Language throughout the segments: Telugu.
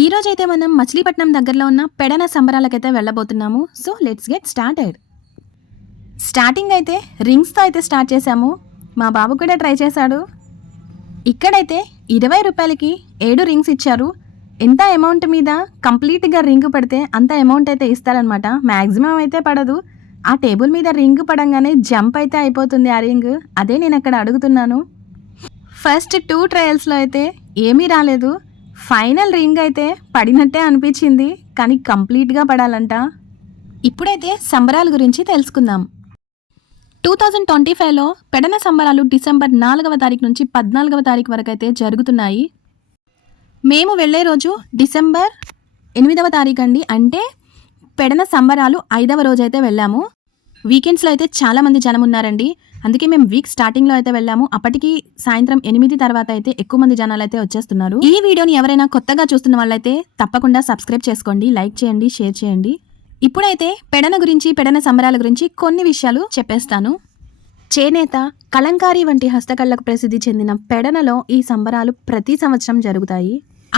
ఈ రోజైతే మనం మచిలీపట్నం దగ్గరలో ఉన్న పెడన సంబరాలకైతే వెళ్ళబోతున్నాము. So let's get started. Starting అయితే రింగ్స్తో అయితే స్టార్ట్ చేశాము. మా బాబు కూడా ట్రై చేశాడు. ఇక్కడైతే 20 రూపాయలకి 7 రింగ్స్ ఇచ్చారు. ఎంత అమౌంట్ మీద కంప్లీట్గా రింగ్ పడితే అంత అమౌంట్ అయితే ఇస్తారనమాట. మ్యాక్సిమం అయితే పడదు. ఆ టేబుల్ మీద రింగ్ పడంగానే జంప్ అయితే అయిపోతుంది ఆ రింగ్. అదే నేను అక్కడ అడుగుతున్నాను. ఫస్ట్ 2 ట్రయల్స్లో అయితే ఏమీ రాలేదు. ఫైనల్ రింగ్ అయితే పడినట్టే అనిపించింది, కానీ కంప్లీట్గా పడాలంట. ఇప్పుడైతే సంబరాల గురించి తెలుసుకుందాం. 2025లో పెడన సంబరాలు డిసెంబర్ 4వ తారీఖు నుంచి 14వ తారీఖు వరకు అయితే జరుగుతున్నాయి. మేము వెళ్ళే రోజు డిసెంబర్ 8వ తారీఖు అండి. అంటే పెడన సంబరాలు 5వ రోజు అయితే వెళ్ళాము. వీకెండ్స్లో అయితే చాలామంది జనం ఉన్నారండి. అందుకే మేము వీక్ స్టార్టింగ్లో అయితే వెళ్ళాము. అప్పటికి సాయంత్రం 8 తర్వాత అయితే ఎక్కువ మంది జనాలు అయితే వచ్చేస్తున్నారు. ఈ వీడియోని ఎవరైనా కొత్తగా చూస్తున్న వాళ్ళైతే తప్పకుండా సబ్స్క్రైబ్ చేసుకోండి, లైక్ చేయండి, షేర్ చేయండి. ఇప్పుడైతే పెడన గురించి, పెడన సంబరాల గురించి కొన్ని విషయాలు చెప్పేస్తాను. చేనేత, కలంకారీ వంటి హస్తకళలకు ప్రసిద్ధి చెందిన పెడనలో ఈ సంబరాలు ప్రతి సంవత్సరం జరుగుతాయి.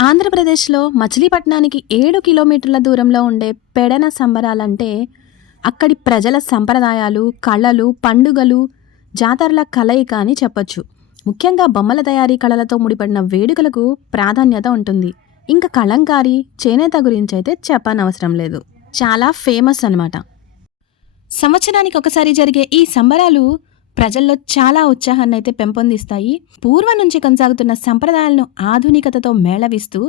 ఆంధ్రప్రదేశ్లో మచిలీపట్నానికి 7 కిలోమీటర్ల దూరంలో ఉండే పెడన సంబరాలంటే అక్కడి ప్రజల సంప్రదాయాలు, కళలు, పండుగలు, జాతరల కలయిక అని చెప్పొచ్చు. ముఖ్యంగా బొమ్మల తయారీ కళలతో ముడిపడిన వేడుకలకు ప్రాధాన్యత ఉంటుంది. ఇంకా కలంకారీ, చేనేత గురించి అయితే చెప్పనవసరం లేదు. చాలా ఫేమస్ అన్నమాట. సంవత్సరానికి ఒకసారి జరిగే ఈ సంబరాలు ప్రజల్లో చాలా ఉత్సాహాన్ని అయితే పెంపొందిస్తాయి. పూర్వం నుంచి కొనసాగుతున్న సంప్రదాయాలను ఆధునికతతో మేళవిస్తూ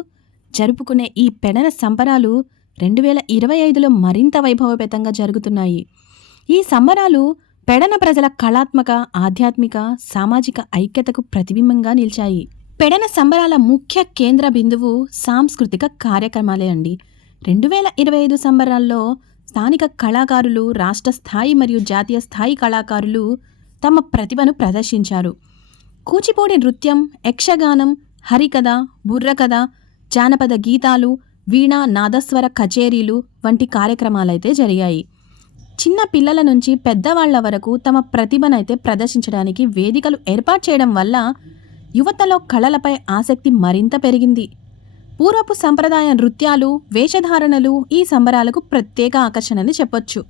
జరుపుకునే ఈ పెడన సంబరాలు 2025లో మరింత వైభవపేతంగా జరుగుతున్నాయి. ఈ సంబరాలు పెడన ప్రజల కళాత్మక, ఆధ్యాత్మిక, సామాజిక ఐక్యతకు ప్రతిబింబంగా నిలిచాయి. పెడన సంబరాల ముఖ్య కేంద్ర బిందువు సాంస్కృతిక కార్యక్రమాలే అండి. 2025 సంబరాల్లో స్థానిక కళాకారులు, రాష్ట్ర స్థాయి మరియు జాతీయ స్థాయి కళాకారులు తమ ప్రతిభను ప్రదర్శించారు. కూచిపూడి నృత్యం, యక్షగానం, హరికథ, బుర్రకథ, జానపద గీతాలు, వీణా నాదస్వర కచేరీలు వంటి కార్యక్రమాలైతే జరిగాయి. చిన్న పిల్లల నుంచి పెద్దవాళ్ల వరకు తమ ప్రతిభనైతే ప్రదర్శించడానికి వేదికలు ఏర్పాటు చేయడం వల్ల యువతలో కళలపై ఆసక్తి మరింత పెరిగింది. పూర్వపు సంప్రదాయ నృత్యాలు, వేషధారణలు ఈ సంబరాలకు ప్రత్యేక ఆకర్షణని చెప్పొచ్చు.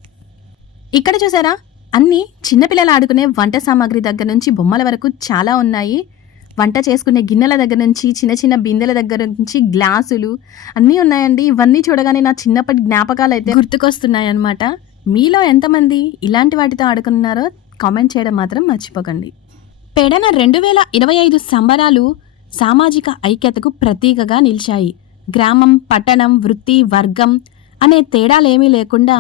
ఇక్కడ చూసారా, అన్నీ చిన్నపిల్లలు ఆడుకునే వంట సామాగ్రి దగ్గర నుంచి బొమ్మల వరకు చాలా ఉన్నాయి. వంట చేసుకునే గిన్నెల దగ్గర నుంచి చిన్న చిన్న బిందెల దగ్గర నుంచి గ్లాసులు అన్నీ ఉన్నాయండి. ఇవన్నీ చూడగానే నా చిన్నప్పటి జ్ఞాపకాలు అయితే గుర్తుకొస్తున్నాయి అన్నమాట. మీలో ఎంతమంది ఇలాంటి వాటితో ఆడుకున్నారో కామెంట్ చేయడం మాత్రం మర్చిపోకండి. పెడన 2025 సంబరాలు సామాజిక ఐక్యతకు ప్రతీకగా నిలిచాయి. గ్రామం, పట్టణం, వృత్తి, వర్గం అనే తేడాలేమీ లేకుండా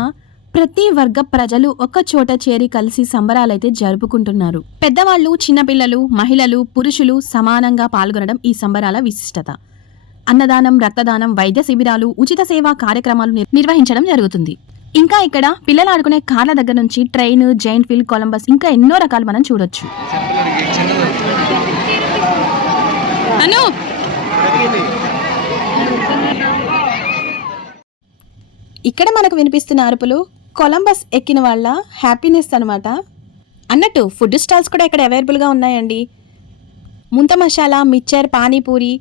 ప్రతి వర్గ ప్రజలు ఒక చోట చేరి కలిసి సంబరాలైతే జరుపుకుంటున్నారు. పెద్దవాళ్ళు, చిన్నపిల్లలు, మహిళలు, పురుషులు సమానంగా పాల్గొనడం ఈ సంబరాల విశిష్టత. అన్నదానం, రక్తదానం, వైద్య శిబిరాలు, ఉచిత సేవా కార్యక్రమాలు నిర్వహించడం జరుగుతుంది. ఇంకా ఇక్కడ పిల్లలు ఆడుకునే కార్ల దగ్గర నుంచి ట్రైన్, జైంట్ వీల్, కొలంబస్ ఇంకా ఎన్నో రకాలు మనం చూడొచ్చు. ఇక్కడ మనకు వినిపిస్తున్న అరుపులు కొలంబస్ ఎక్కిన వాళ్ళ హ్యాపీనెస్ అనమాట. అన్నట్టు ఫుడ్ స్టాల్స్ కూడా ఇక్కడ అవైలబుల్గా ఉన్నాయండి. ముంత masala, mixture, panipuri,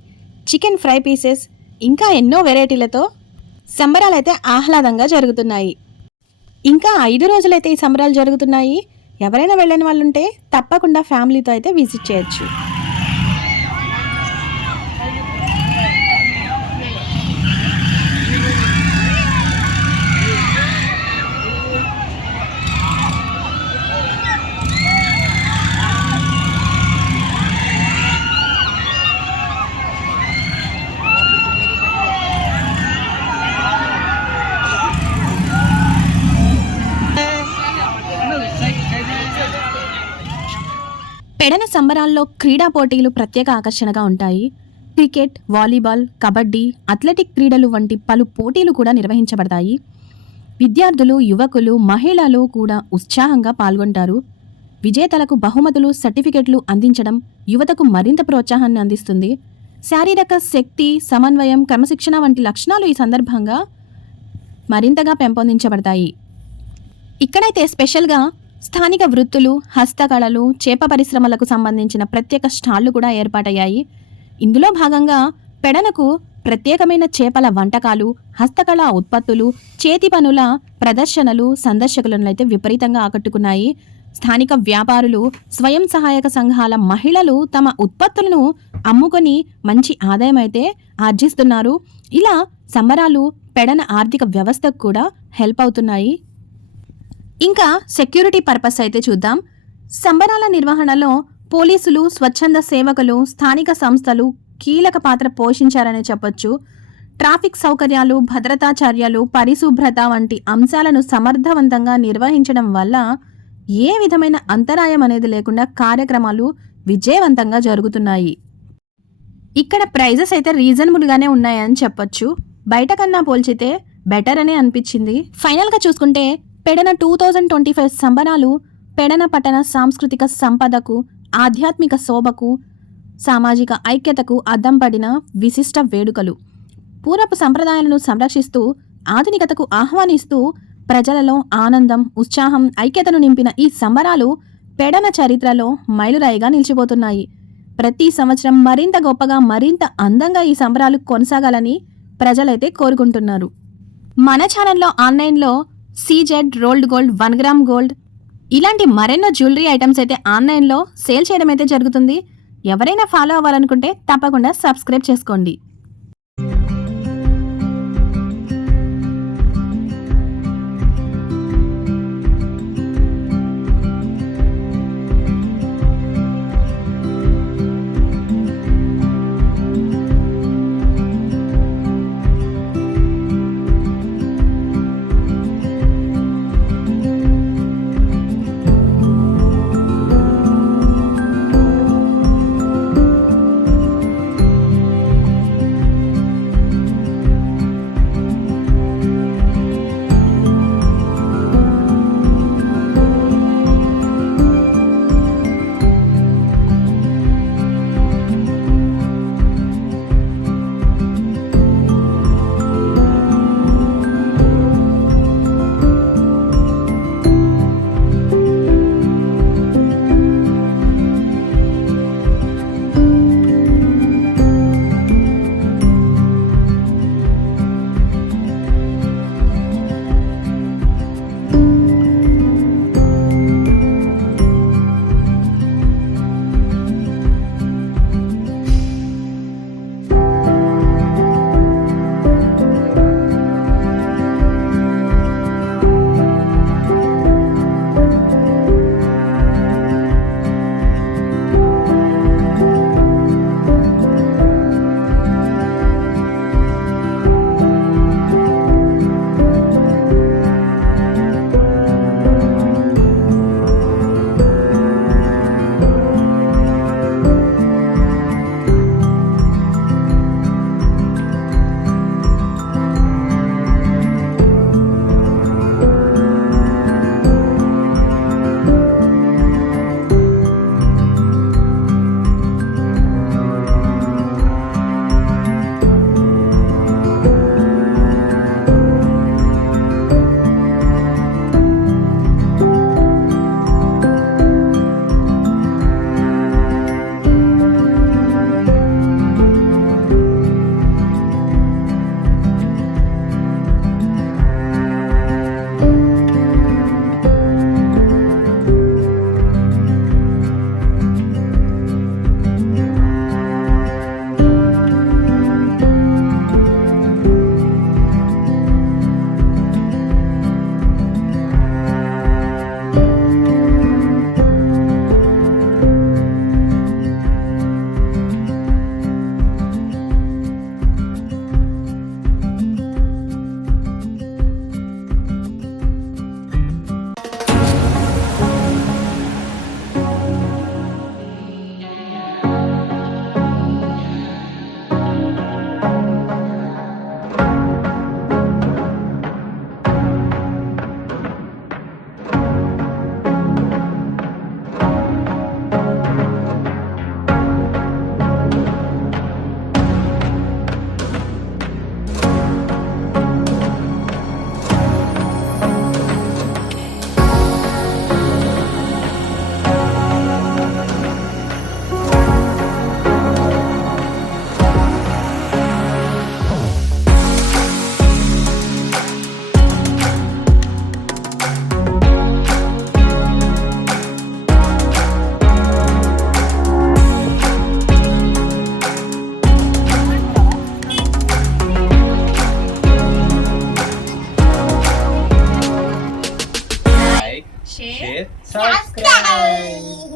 chicken fry pieces ఇంకా ఎన్నో వెరైటీలతో సంబరాలైతే ఆహ్లాదంగా జరుగుతున్నాయి. ఇంకా 5 రోజులైతే ఈ సంబరాలు జరుగుతున్నాయి. ఎవరైనా వెళ్ళని వాళ్ళు ఉంటే తప్పకుండా ఫ్యామిలీతో అయితే విజిట్ చేయొచ్చు. పెడన సంబరాల్లో క్రీడా పోటీలు ప్రత్యేక ఆకర్షణగా ఉంటాయి. క్రికెట్, వాలీబాల్, కబడ్డీ, అథ్లెటిక్ క్రీడలు వంటి పలు పోటీలు కూడా నిర్వహించబడతాయి. విద్యార్థులు, యువకులు, మహిళలు కూడా ఉత్సాహంగా పాల్గొంటారు. విజేతలకు బహుమతులు, సర్టిఫికెట్లు అందించడం యువతకు మరింత ప్రోత్సాహాన్ని అందిస్తుంది. శారీరక శక్తి, సమన్వయం, క్రమశిక్షణ వంటి లక్షణాలు ఈ సందర్భంగా మరింతగా పెంపొందించబడతాయి. ఇక్కడైతే స్పెషల్గా స్థానిక వృత్తులు, హస్తకళలు, చేప పరిశ్రమలకు సంబంధించిన ప్రత్యేక స్టాళ్లు కూడా ఏర్పాటయ్యాయి. ఇందులో భాగంగా పెడనకు ప్రత్యేకమైన చేపల వంటకాలు, హస్తకళా ఉత్పత్తులు, చేతి పనుల ప్రదర్శనలు సందర్శకులను అయితే విపరీతంగా ఆకట్టుకున్నాయి. స్థానిక వ్యాపారులు, స్వయం సహాయక సంఘాల మహిళలు తమ ఉత్పత్తులను అమ్ముకొని మంచి ఆదాయం అయితే ఆర్జిస్తున్నారు. ఇలా సంబరాలు పెడన ఆర్థిక వ్యవస్థకు కూడా హెల్ప్ అవుతున్నాయి. ఇంకా సెక్యూరిటీ పర్పస్ అయితే చూద్దాం. సంబరాల నిర్వహణలో పోలీసులు, స్వచ్ఛంద సేవకులు, స్థానిక సంస్థలు కీలక పాత్ర పోషించారనే చెప్పొచ్చు. ట్రాఫిక్ సౌకర్యాలు, భద్రతా చర్యలు, పరిశుభ్రత వంటి అంశాలను సమర్థవంతంగా నిర్వహించడం వల్ల ఏ విధమైన అంతరాయం అనేది లేకుండా కార్యక్రమాలు విజయవంతంగా జరుగుతున్నాయి. ఇక్కడ ప్రైజెస్ అయితే రీజనబుల్గానే ఉన్నాయని చెప్పొచ్చు. బయట కన్నా పోల్చితే బెటర్ అనే అనిపించింది. ఫైనల్గా చూసుకుంటే పెడన 2025 సంబరాలు పెడన పట్టణ సాంస్కృతిక సంపదకు, ఆధ్యాత్మిక శోభకు, సామాజిక ఐక్యతకు అద్దం పడిన విశిష్ట వేడుకలు. పూర్వపు సంప్రదాయాలను సంరక్షిస్తూ ఆధునికతకు ఆహ్వానిస్తూ ప్రజలలో ఆనందం, ఉత్సాహం, ఐక్యతను నింపిన ఈ సంబరాలు పెడన చరిత్రలో మైలురాయిగా నిలిచిపోతున్నాయి. ప్రతి సంవత్సరం మరింత గొప్పగా, మరింత అందంగా ఈ సంబరాలు కొనసాగాలని ప్రజలైతే కోరుకుంటున్నారు. మన ఛానల్లో ఆన్లైన్లో CZ rolled gold, 1 gram gold ఇలాంటి మరెన్నో జ్యువెలరీ ఐటమ్స్ అయితే ఆన్లైన్లో సేల్ చేయడం అయితే జరుగుతుంది. ఎవరైనా ఫాలో అవ్వాలనుకుంటే తప్పకుండా సబ్స్క్రైబ్ చేసుకోండి. subscribe.